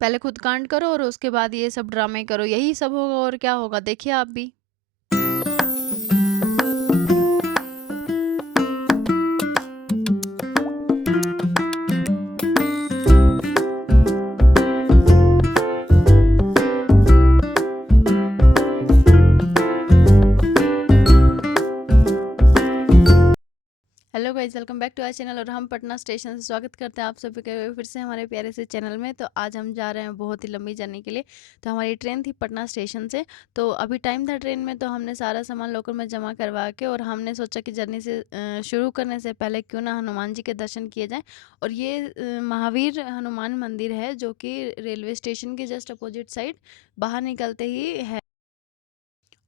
पहले खुद कांड करो और उसके बाद ये सब ड्रामे करो, यही सब होगा और क्या होगा, देखिए आप भी। Hello guys, welcome back to our channel और हम पटना स्टेशन से स्वागत करते हैं आप सभी का फिर से हमारे प्यारे से चैनल में। तो आज हम जा रहे हैं बहुत ही लंबी जर्नी के लिए। तो हमारी ट्रेन थी पटना स्टेशन से, तो अभी टाइम था ट्रेन में, तो हमने सारा सामान लोकर में जमा करवा के और हमने सोचा कि जर्नी से शुरू करने से पहले क्यों ना हनुमान जी के दर्शन किए जाएँ। और ये महावीर हनुमान मंदिर है जो कि रेलवे स्टेशन के जस्ट अपोजिट साइड बाहर निकलते ही है।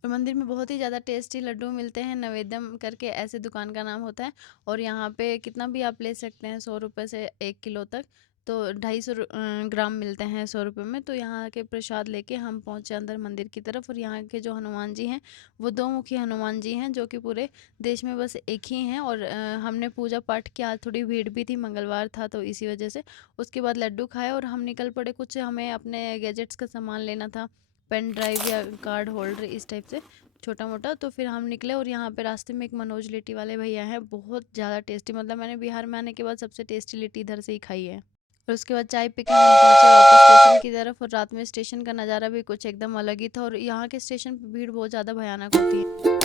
और मंदिर में बहुत ही ज़्यादा टेस्टी लड्डू मिलते हैं, नवेद्यम करके ऐसे दुकान का नाम होता है। और यहाँ पे कितना भी आप ले सकते हैं, 100 रुपये से 1 किलो तक, तो 250 ग्राम मिलते हैं 100 रुपये में। तो यहाँ के प्रसाद लेके हम पहुँचे अंदर मंदिर की तरफ। और यहाँ के जो हनुमान जी हैं वो 2 मुखी हनुमान जी हैं, जो कि पूरे देश में बस एक ही हैं। और हमने पूजा पाठ किया, आज थोड़ी भीड़ भी थी, मंगलवार था तो इसी वजह से। उसके बाद लड्डू खाए और हम निकल पड़े, कुछ हमें अपने गैजेट्स का सामान लेना था, पेन ड्राइव या कार्ड होल्डर इस टाइप से छोटा मोटा। तो फिर हम निकले और यहाँ पे रास्ते में एक मनोज लिट्टी वाले भैया हैं, बहुत ज़्यादा टेस्टी, मतलब मैंने बिहार में आने के बाद सबसे टेस्टी लिट्टी इधर से ही खाई है। और उसके बाद चाय पी के हम पहुँचे वापस स्टेशन की तरफ। और रात में स्टेशन का नज़ारा भी कुछ एकदम अलग ही था। और यहाँ के स्टेशन पर भीड़ बहुत ज़्यादा भयानक होती है।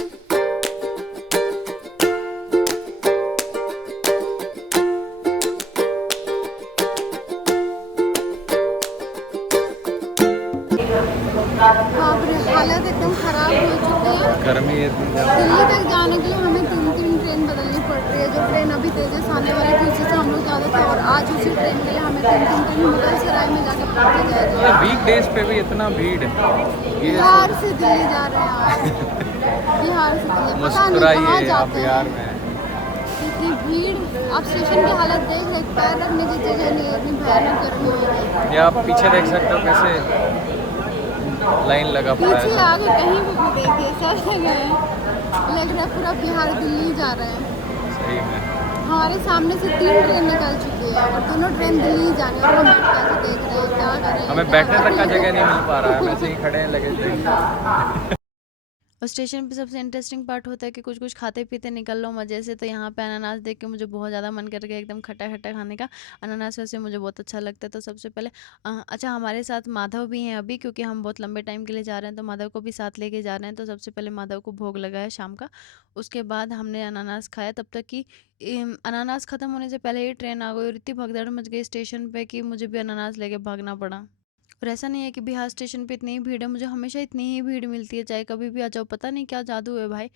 हालत एकदम ख़राब हो चुकी है। गर्मी दिल्ली तक जाने के लिए हमें 3 ट्रेन बदलनी पड़ रही है। जो ट्रेन अभी तेजस आने वाली थी उसी से हम लोग ज़्यादा थे, और आज उसी ट्रेन के लिए हमें 3 ट्रेन मुगल सराय में जाकर पहुँचा जाएगा। वीक डेज पे भी इतना भीड़ है। बिहार से दिल्ली जा रहे हैं आज। बिहार से दिल्ली, पता नहीं कहाँ जाते हैं, इतनी भीड़। आप स्टेशन की हालत देख रहे, पैर रखने की जगह नहीं है, इतनी भयानक गर्मी हो रही है। या आप पीछे देख सकते हो कैसे लाइन लगा पड़ा पीछे है। आगे कहीं भी देखिए, सब जगह लग रहा है पूरा बिहार दिल्ली जा रहे हैं। सही में हमारे सामने से 3 ट्रेन निकल चुकी है और दोनों ट्रेन दिल्ली जाने, और हम कैसे देख रहे हैं, क्या करें। हमें बैठने तक का जगह नहीं मिल पा रहा है, वैसे ही खड़े हैं लगे थे। और स्टेशन पे सबसे इंटरेस्टिंग पार्ट होता है कि कुछ कुछ खाते पीते निकल लो मज़े से। तो यहाँ पे अनानास देख के मुझे बहुत ज़्यादा मन कर गया एकदम खट्टा खट्टा खाने का। अनानास वैसे मुझे बहुत अच्छा लगता है। तो सबसे पहले अच्छा, हमारे साथ माधव भी हैं अभी, क्योंकि हम बहुत लंबे टाइम के लिए जा रहे हैं तो माधव को भी साथ लेके जा रहे हैं। तो सबसे पहले माधव को भोग लगा है शाम का, उसके बाद हमने अनानास खाया। तब तक कि अनानास ख़त्म होने से पहले ही ट्रेन आ गई और इतनी भगदड़ मच गई स्टेशन पे कि मुझे भी अनानास लेके भागना पड़ा। और ऐसा नहीं है कि बिहार स्टेशन पे इतनी ही भीड़ है, मुझे हमेशा इतनी ही भीड़ मिलती है, चाहे कभी भी आ जाओ, पता नहीं क्या जादू है भाई,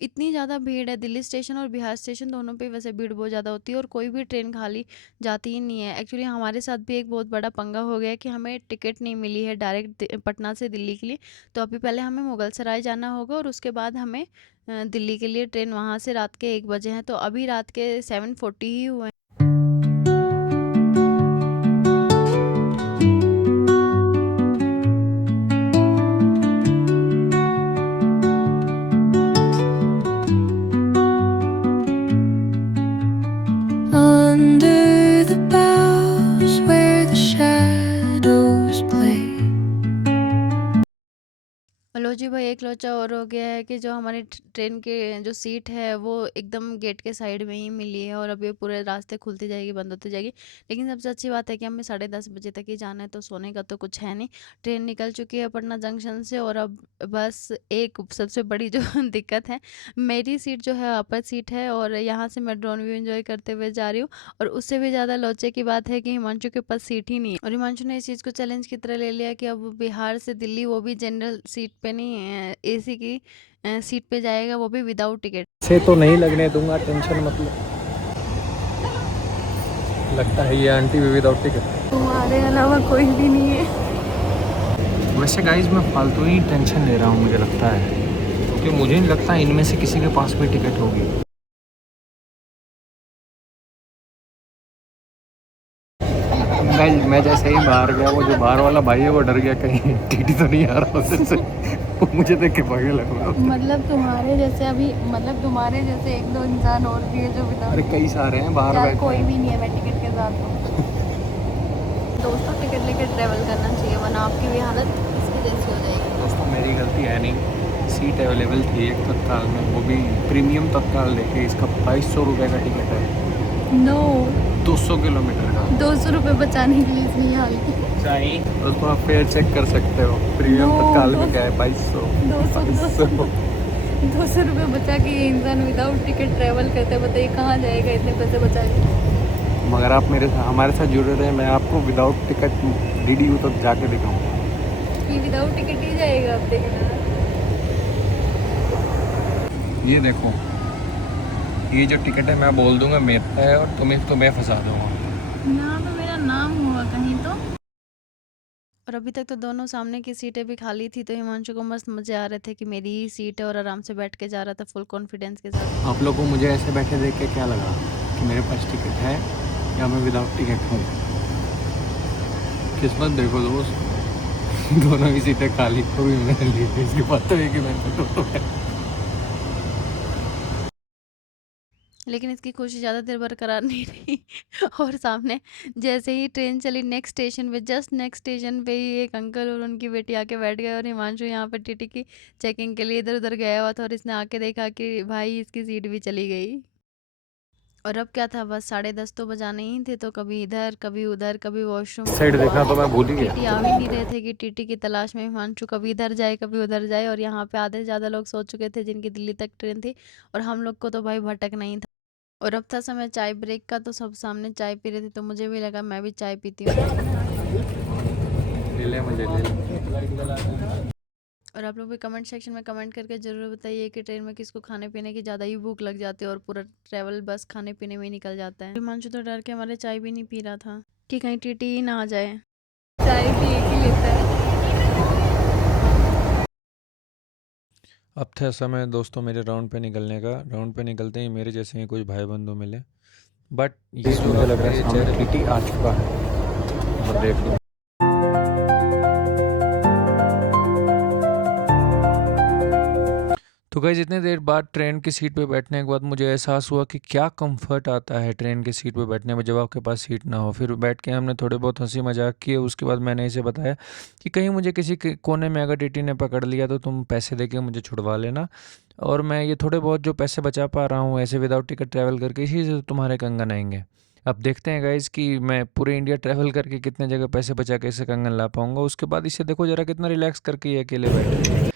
इतनी ज़्यादा भीड़ है। दिल्ली स्टेशन और बिहार स्टेशन दोनों पे वैसे भीड़ बहुत ज़्यादा होती है और कोई भी ट्रेन खाली जाती ही नहीं है। एक्चुअली हमारे साथ भी एक बहुत बड़ा पंगा हो गया है कि हमें टिकट नहीं मिली है डायरेक्ट पटना से दिल्ली के लिए। तो अभी पहले हमें मुगल सराय जाना होगा और उसके बाद हमें दिल्ली के लिए ट्रेन वहाँ से रात के 1 बजे हैं। तो अभी रात के 7:40 ही हुए हैं। Under the boughs where the shadows play. लो जी भाई, एक लोचा और हो गया है कि जो हमारी ट्रेन के जो सीट है वो एकदम गेट के साइड में ही मिली है। और अब ये पूरे रास्ते खुलती जाएगी, बंद होती जाएगी। लेकिन सबसे अच्छी बात है कि हमें 10:30 बजे तक ही जाना है, तो सोने का तो कुछ है नहीं। ट्रेन निकल चुकी है पटना जंक्शन से। और अब बस एक सबसे बड़ी जो दिक्कत है, मेरी सीट जो है अपर सीट है और यहाँ से मैं ड्रोन व्यू एंजॉय करते हुए जा रही हूँ। और उससे भी ज़्यादा लोचे की बात है कि हिमांशु के पास सीट ही नहीं है। और हिमांशु ने इस चीज़ को चैलेंज की तरह ले लिया कि अब बिहार से दिल्ली, वो भी जनरल सीट पे नहीं, एसी की सीट पे जाएगा, वो भी विदाउट टिकट। से तो नहीं लगने दूंगा, टेंशन मतलब। लगता है ये आंटी भी विदाउट टिकट। तुम्हारे अलावा कोई भी नहीं है। वैसे गाइज मैं फालतू ही टेंशन ले रहा हूँ, मुझे लगता है, क्योंकि मुझे नहीं लगता इनमें से किसी के पास भी टिकट होगी। मैं जैसे ही बाहर गया, वो जो बाहर वाला भाई है वो डर गया कहीं टीटी तो नहीं आ रहा उधर से। वो मुझे देख के भागने लगा। मतलब तुम्हारे जैसे अभी, मतलब तुम्हारे जैसे 1-2 इंसान और भी है जो विदाउट। अरे कई सारे हैं बाहर यार बैठे। कोई भी नहीं है, मैं टिकट के साथ हूँ। दोस्तों टिकट लेकर ट्रैवल करना चाहिए, वरना आपकी भी हालत इसकी जैसी हो जाएगी। दोस्तों मेरी गलती है नहीं, सीट अवेलेबल थी एक तत्काल में, वो भी प्रीमियम तत्काल लेके। इसका 2200 रुपये का टिकट है, नो 200 किलोमीटर का। 200 रुपये बचाने के लिए इतनी हाल की। दोस्तों आप फेयर चेक कर सकते हो, प्रीमियम No, तत्काल में क्या है 2200। 200 रुपये बचा के ये इंसान विदाउट टिकट ट्रैवल करते हैं, बताइए कहाँ जाएगा इतने पैसे बचा के। मगर आप हमारे साथ जुड़े रहे, मैं आपको विदाउट टिकट DDU तक जाके दिखाऊंगा। ये विदाउट टिकट ही जाएगा, अब देखना। ये देखो, ये जो टिकट है मैं बोल दूंगा मेरा है, और तुम्हें फंसा दूंगा। यहाँ तो मेरा नाम हुआ कहीं तो। और अभी तक तो दोनों सामने की सीटें भी खाली थी, तो हिमांशु को मस्त मजे आ रहे थे कि मेरी ही सीट है, और आराम से बैठ के जा रहा था फुल कॉन्फिडेंस के साथ। आप लोग को मुझे ऐसे बैठे देख के क्या लगा कि मेरे पास टिकट है या मैं विदाउट टिकट हूँ? किस्मत देखो दोस्त, दोनों ही सीटें खाली तो भी मैंने ली थी। इसकी बात तो है कि मैंने तो है। लेकिन इसकी खुशी ज़्यादा देर बरकरार नहीं रही और सामने जैसे ही ट्रेन चली नेक्स्ट स्टेशन पे, जस्ट नेक्स्ट स्टेशन पे ही एक अंकल और उनकी बेटी आके बैठ गए, और हिमांशु यहाँ पे टीटी की चेकिंग के लिए इधर उधर गया हुआ था, और इसने आके देखा कि भाई इसकी सीट भी चली गई। और अब क्या था, बस 10:30 तो बजाने ही थे, तो कभी इधर कभी उधर, कभी वॉशरूम, साइड देखा तो मैं भूल ही टीटी गया। आ भी नहीं रहे थे कि टीटी की तलाश में हिमांशु कभी इधर जाए कभी उधर जाए। और यहाँ पे आधे से ज़्यादा लोग सो चुके थे जिनकी दिल्ली तक ट्रेन थी, और हम लोग को तो भाई भटकना ही था। और अब था समय चाय ब्रेक का, तो सब सामने चाय पी रहे थे, तो मुझे भी लगा मैं भी चाय पीती हूँ। ले ले मुझे, ले ले। और आप लोग भी कमेंट सेक्शन में कमेंट करके ज़रूर बताइए कि ट्रेन में किसको खाने पीने की ज़्यादा ही भूख लग जाती है और पूरा ट्रैवल बस खाने पीने में ही निकल जाता है। हिमांशु तो डर के हमारे चाय भी नहीं पी रहा था कि कहीं टीटी ही ना आ जाए। चाय भी एक ही लेता है। अब था समय दोस्तों मेरे राउंड पे निकलने का। राउंड पे निकलते ही मेरे जैसे ही कुछ भाई बंधु मिले, बट ये मुझे लग रहा है सामने टीटी आ चुका है। और देख लो, तो गाइस इतने देर बाद ट्रेन की सीट पे बैठने के बाद मुझे एहसास हुआ कि क्या कंफर्ट आता है ट्रेन की सीट पे बैठने में जब आपके पास सीट ना हो। फिर बैठ के हमने थोड़े बहुत हंसी मजाक किए। उसके बाद मैंने इसे बताया कि कहीं मुझे किसी के कोने में अगर टीटी ने पकड़ लिया तो तुम पैसे दे के मुझे छुड़वा लेना, और मैं ये थोड़े बहुत जो पैसे बचा पा रहा हूँ ऐसे विदाउट टिकट ट्रैवल करके, इसी से तुम्हारे कंगन आएंगे। अब देखते हैं गाइज कि मैं पूरे इंडिया ट्रैवल करके कितने जगह पैसे बचा के इसे कंगन ला पाऊंगा। उसके बाद इसे देखो जरा कितना रिलैक्स करके ये अकेले बैठे।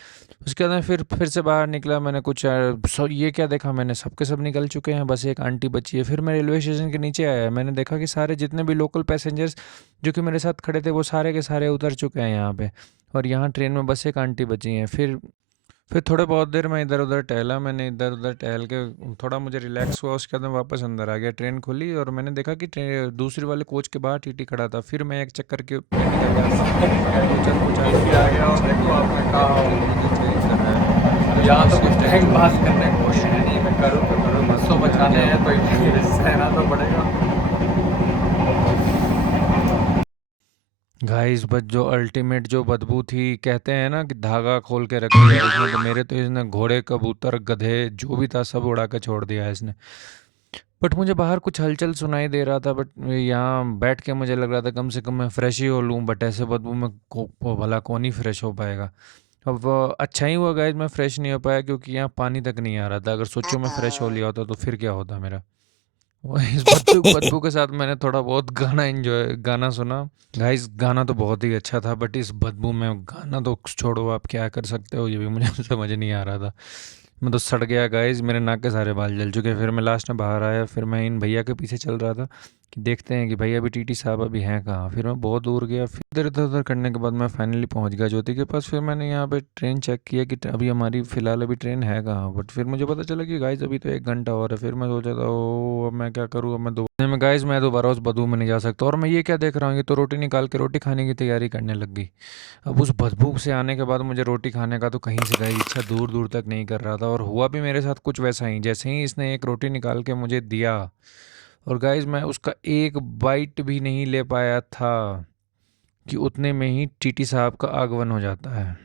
उसके बाद मैं फिर से बाहर निकला। मैंने कुछ ये क्या देखा, मैंने सबके सब निकल चुके हैं, बस एक आंटी बची है। फिर मैं रेलवे स्टेशन के नीचे आया, मैंने देखा कि सारे जितने भी लोकल पैसेंजर्स जो कि मेरे साथ खड़े थे वो सारे के सारे उतर चुके हैं यहाँ पे, और यहाँ ट्रेन में बस एक आंटी बची हैं। फिर थोड़े बहुत देर मैं इधर उधर टहला। मैंने इधर उधर टहल के थोड़ा मुझे रिलैक्स हुआ। उसके बाद मैं वापस अंदर आ गया। ट्रेन खुली और मैंने देखा कि दूसरी वाले कोच के बाहर टीटी खड़ा था। फिर मैं एक चक्कर के निकल गया। यहाँ तो कुछ टाइम पास करने की कोशिश नहीं मैं करूँ तो करूँ, बसों बचाने हैं तो सहना तो पड़ेगा। गाइस बस जो अल्टीमेट जो बदबू थी, कहते हैं ना कि धागा खोल के रख दिया इसने, तो मेरे तो इसने घोड़े कबूतर गधे जो भी था सब उड़ा के छोड़ दिया इसने। बट मुझे बाहर कुछ हलचल सुनाई दे रहा था, बट यहाँ बैठ के मुझे लग रहा था कम से कम मैं फ्रेश ही हो लूँ, बट ऐसे बदबू में भला कौन ही फ्रेश हो पाएगा। अब अच्छा ही हुआ गाइस मैं फ्रेश नहीं हो पाया, क्योंकि यहाँ पानी तक नहीं आ रहा था। अगर सोचो मैं फ्रेश हो लिया होता तो फिर क्या होता मेरा। इस बदबू के साथ मैंने थोड़ा बहुत गाना सुना। गाइस गाना तो बहुत ही अच्छा था, बट इस बदबू में गाना तो छोड़ो, आप क्या कर सकते हो ये भी मुझे समझ नहीं आ रहा था। मैं तो सड़ गया गाइस, मेरे नाक के सारे बाल जल चुके। फिर मैं लास्ट में बाहर आया। फिर मैं इन भैया के पीछे चल रहा था कि देखते हैं कि भैया अभी टीटी साहब अभी हैं कहाँ। फिर मैं बहुत दूर गया। फिर इधर उधर करने के बाद मैं फाइनली पहुंच गया ज्योति के पास। फिर मैंने यहाँ पे ट्रेन चेक किया कि अभी हमारी फ़िलहाल अभी ट्रेन है कहाँ। बट फिर मुझे पता चला कि गाइस अभी तो 1 घंटा और है। फिर मैं सोचा था ओ अब मैं क्या करूँ, अब मैं दोबारा उस बदबू में नहीं जा सकता। और मैं ये क्या देख रहा हूँ, ये तो रोटी निकाल के रोटी खाने की तैयारी करने लग गई। अब उस बदबू से आने के बाद मुझे रोटी खाने का तो कहीं से कहीं इच्छा दूर दूर तक नहीं कर रहा था। और हुआ भी मेरे साथ कुछ वैसा ही। जैसे ही इसने एक रोटी निकाल के मुझे दिया, और गाइस मैं उसका एक बाइट भी नहीं ले पाया था कि उतने में ही टीटी साहब का आगमन हो जाता है।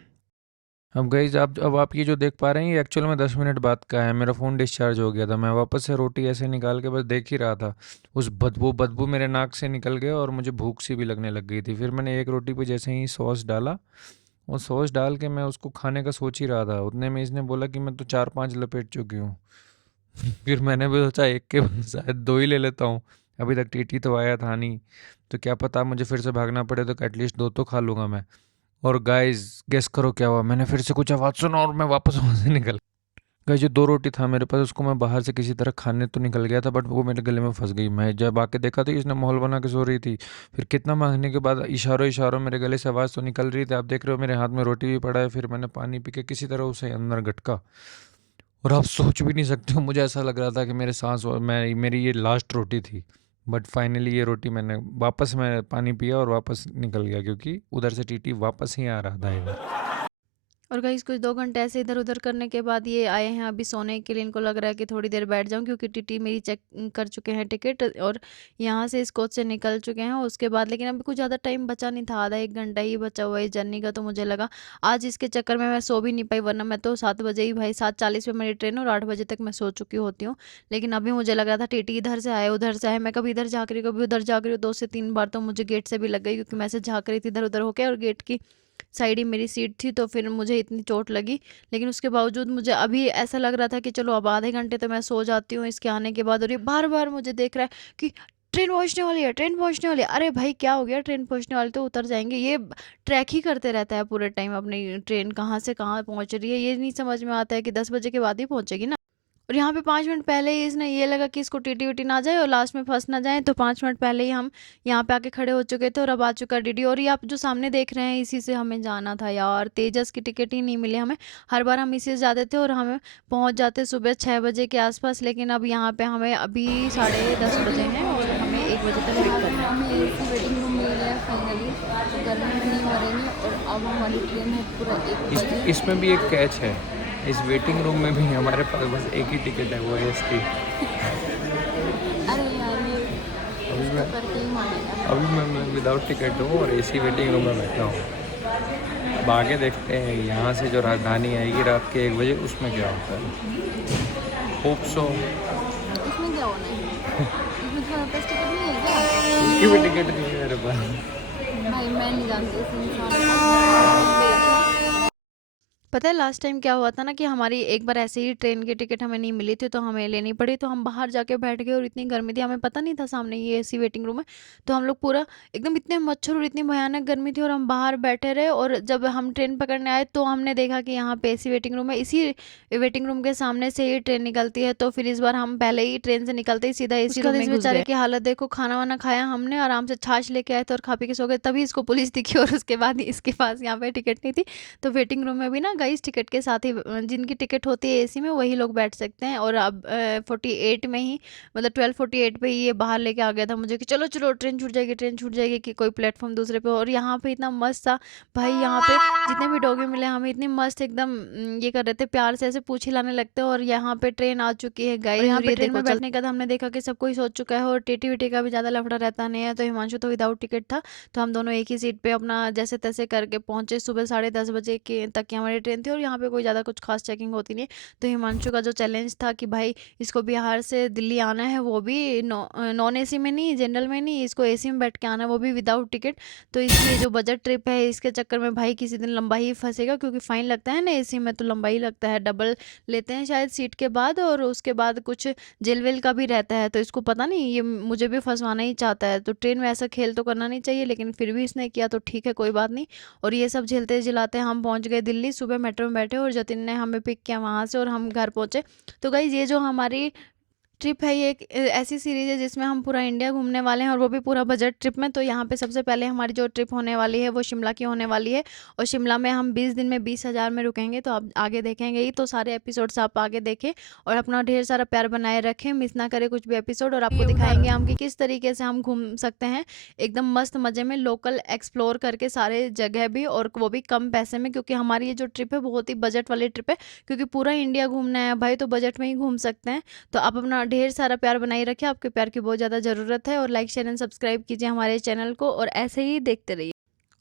अब गाइज आप ये जो देख पा रहे हैं ये एक्चुअल में 10 मिनट बाद का है। मेरा फ़ोन डिस्चार्ज हो गया था, मैं वापस से रोटी ऐसे निकाल के बस देख ही रहा था। उस बदबू मेरे नाक से निकल गया और मुझे भूख सी भी लगने लग गई थी। फिर मैंने एक रोटी पे जैसे ही सॉस डाला, और सॉस डाल के मैं उसको खाने का सोच ही रहा था, उतने में इसने बोला कि मैं तो 4-5 लपेट चुकी हूँ। फिर मैंने भी सोचा एक के शायद 2 ही ले लेता हूँ, अभी तक टीटी तो आया था नहीं, तो क्या पता मुझे फिर से भागना पड़े, तो एटलीस्ट 2 तो खा लूँगा मैं। और गाइस गेस करो क्या हुआ, मैंने फिर से कुछ आवाज़ सुना और मैं वापस वहाँ से निकल। गाइस जो 2 रोटी था मेरे पास, उसको मैं बाहर से किसी तरह खाने तो निकल गया था, बट वो मेरे गले में फंस गई। मैं जब आके देखा तो इसने माहौल बना के सो रही थी। फिर कितना मांगने के बाद इशारों इशारों मेरे गले से आवाज़ तो निकल रही थी, आप देख रहे हो मेरे हाथ में रोटी भी पड़ा है। फिर मैंने पानी पी के किसी तरह उसे अंदर गटका, और आप सोच भी नहीं सकते हो, मुझे ऐसा लग रहा था कि मेरे सांस और मैं मेरी ये लास्ट रोटी थी। बट फाइनली ये रोटी मैंने वापस, मैं पानी पिया और वापस निकल गया, क्योंकि उधर से टीटी वापस ही आ रहा था इधर। और गाइस कुछ 2 घंटे ऐसे इधर-उधर करने के बाद ये आए हैं अभी सोने के लिए। इनको लग रहा है कि थोड़ी देर बैठ जाऊँ, क्योंकि टीटी मेरी चेक कर चुके हैं टिकट और यहाँ से इस कोच से निकल चुके हैं उसके बाद। लेकिन अभी कुछ ज़्यादा टाइम बचा नहीं था, आधा 1 घंटा ही बचा हुआ है इस जर्नी का। तो मुझे लगा आज इसके चक्कर में मैं सो भी नहीं पाई, वरना मैं तो 7 बजे ही भाई 7:40 पे मेरी ट्रेन और 8 बजे तक मैं सो चुकी होती हूँ। लेकिन अभी मुझे लग रहा था टीटी इधर से आए, उधर से आए, मैं कभी इधर झाँक रही हूँ, कभी उधर झाँक रही हूँ। 2 से 3 बार तो मुझे गेट से भी लग गई, क्योंकि मैं ऐसे झाँक रही थी इधर-उधर होके और गेट की साइड ही मेरी सीट थी, तो फिर मुझे इतनी चोट लगी। लेकिन उसके बावजूद मुझे अभी ऐसा लग रहा था कि चलो अब आधे घंटे तो मैं सो जाती हूँ इसके आने के बाद। और ये बार-बार मुझे देख रहा है कि ट्रेन पहुँचने वाली है, ट्रेन पहुँचने वाली है। अरे भाई क्या हो गया, ट्रेन पहुँचने वाली तो उतर जाएँगे। ये ट्रैक ही करते रहता है पूरे टाइम, अपनी ट्रेन कहाँ से कहाँ पहुँच रही है। ये नहीं समझ में आता है कि 10 बजे के बाद ही पहुँचेगी ना। और यहाँ पे 5 मिनट पहले ही इसने ये लगा कि इसको टीटी-वीटी ना जाए और लास्ट में फँस ना जाए, तो 5 मिनट पहले ही हम यहाँ पे आके खड़े हो चुके थे और अब आ चुका है टीटी। और ये आप जो सामने देख रहे हैं, इसी से हमें जाना था यार। तेजस की टिकट ही नहीं मिली हमें। हर बार हम इसी से जाते थे और हमें पहुँच जाते सुबह 6 बजे के आसपास। लेकिन अब यहाँ पे हमें अभी 10:30 बजे हैं और हमें 1 बजे तक पिक करना है। हमें एसी वेटिंग रूम मिल गया है फाइनली, तो गर्मी भी नहीं हो रही है। और अब हमारी ट्रेन है पूरा 1 बजे। इसमें भी एक कैच है, इस वेटिंग रूम में भी हमारे पास बस एक ही टिकट है, वो है एसटी। अरे यार ये अभी कुछ मैं तो करके ही मानेगा। अभी मैं विदाउट टिकट हूँ और एसी वेटिंग रूम में बैठा हूँ। अब आगे देखते हैं यहाँ से जो राजधानी आएगी रात के 1 बजे, उसमें क्या होता है। Hope so. इसमें क्या होना है? इसमें तुम्हारे पास टिकट नहीं है क्या? उनकी भी टिकट नहीं है मेरे पास। भाई मैं नहीं जानती इस इंसान को। पता है लास्ट टाइम क्या हुआ था ना, कि हमारी एक बार ऐसे ही ट्रेन की टिकट हमें नहीं मिली थी, तो हमें लेनी पड़ी। तो हम बाहर जाके बैठ गए और इतनी गर्मी थी, हमें पता नहीं था सामने ये एसी वेटिंग रूम है। तो हम लोग पूरा एकदम, इतने मच्छर और इतनी भयानक गर्मी थी और हम बाहर बैठे रहे। और जब हम ट्रेन पकड़ने आए तो हमने देखा कि यहाँ पे एसी वेटिंग रूम है, इसी वेटिंग रूम के सामने से ही ट्रेन निकलती है। तो फिर इस बार हम पहले ही ट्रेन से निकलते ही सीधा एसी रूम में घुस बेचारे गए। की हालत देखो। खाना वाना खाया हमने, आराम से छाछ लेके आए थे और खा पी के सो गए, तभी इसको पुलिस दिखी और उसके बाद इसके पास यहाँ पे टिकट नहीं थी। तो वेटिंग रूम में भी ना गाइस टिकट के साथ ही जिनकी टिकट होती है एसी में वही लोग बैठ सकते हैं। और अब 48 में ही, मतलब 12:48 पे ही ये बाहर लेके आ गया था मुझे कि चलो चलो ट्रेन छूट जाएगी, ट्रेन छूट जाएगी, कि कोई प्लेटफॉर्म दूसरे पे। और यहाँ पे इतना मस्त था भाई, यहाँ पे जितने भी डॉगी मिले हमें इतनी मस्त एकदम ये कर रहे थे, प्यार से ऐसे पूछ हिलाने लगते। और यहाँ पे ट्रेन आ चुकी है गाइस, यहाँ पे ट्रेन में बैठने का हमने देखा कि सब कोई सोच चुका है और टीटी वीटी का भी ज़्यादा लफड़ा रहता नहीं है। तो हिमांशु तो विदाउट टिकट था, तो हम दोनों एक ही सीट पे अपना जैसे तैसे करके पहुंचे। सुबह 10:30 बजे के तक की हमारी ट्रेन थी और यहाँ पे कोई ज़्यादा कुछ खास चेकिंग होती नहीं है। तो हिमांशु का जो चैलेंज था कि भाई इसको बिहार से दिल्ली आना है, वो भी नॉन एसी में नहीं, जनरल में नहीं, इसको एसी में बैठ के आना है, वो भी विदाउट टिकट। तो इसलिए जो बजट ट्रिप है इसके चक्कर में भाई किसी दिन लंबा ही फंसेगा, क्योंकि फाइन लगता है ना एसी में, तो लंबा ही लगता है, डबल लेते हैं शायद सीट के बाद। और उसके बाद कुछ जेल वेल का भी रहता है। तो इसको पता नहीं, ये मुझे भी फंसवाना ही चाहता है। तो ट्रेन में ऐसा खेल तो करना नहीं चाहिए, लेकिन फिर भी इसने किया, तो ठीक है कोई बात नहीं। और ये सब झेलते झेलाते हम पहुंच गए दिल्ली। सुबह मेट्रो में बैठे और जतिन ने हमें पिक किया वहां से और हम घर पहुंचे। तो गाइज ये जो हमारी ट्रिप है, ये एक ऐसी सीरीज़ है जिसमें हम पूरा इंडिया घूमने वाले हैं और वो भी पूरा बजट ट्रिप में। तो यहाँ पे सबसे पहले हमारी जो ट्रिप होने वाली है वो शिमला की होने वाली है। और शिमला में हम 20 दिन में 20,000 में रुकेंगे। तो आप आगे देखेंगे ही, तो सारे एपिसोड्स आप आगे देखें और अपना ढेर सारा प्यार बनाए रखें, मिस ना करें कुछ भी एपिसोड। और आपको दिखाएंगे हम कि किस तरीके से हम घूम सकते हैं एकदम मस्त मज़े में, लोकल एक्सप्लोर करके सारे जगह भी, और वो भी कम पैसे में, क्योंकि हमारी ये जो ट्रिप है बहुत ही बजट वाली ट्रिप है। क्योंकि पूरा इंडिया घूमना है भाई, तो बजट में ही घूम सकते हैं। तो आप अपना ढेर सारा प्यार बनाए रखिए, आपके प्यार की बहुत ज़्यादा ज़रूरत है। और लाइक शेयर एंड सब्सक्राइब कीजिए हमारे चैनल को और ऐसे ही देखते रहिए।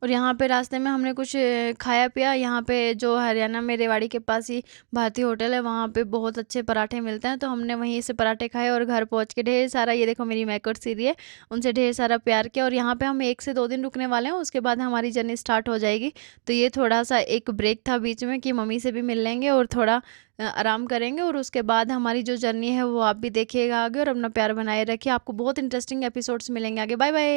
और यहाँ पे रास्ते में हमने कुछ खाया पिया। यहाँ पे जो हरियाणा में रेवाड़ी के पास ही भारतीय होटल है, वहाँ पे बहुत अच्छे पराठे मिलते हैं, तो हमने वहीं से पराठे खाए और घर पहुँच के ढेर सारा, ये देखो मेरी मैकट सीरी है, उनसे ढेर सारा प्यार किया। और यहाँ पे हम 1 से 2 दिन रुकने वाले हैं, उसके बाद हमारी जर्नी स्टार्ट हो जाएगी। तो ये थोड़ा-सा एक ब्रेक था बीच में कि मम्मी से भी मिल लेंगे और थोड़ा आराम करेंगे, और उसके बाद हमारी जो जर्नी है वो आप भी देखिएगा आगे, और अपना प्यार बनाए रखिए। आपको बहुत इंटरेस्टिंग एपिसोड्स मिलेंगे आगे। Bye bye.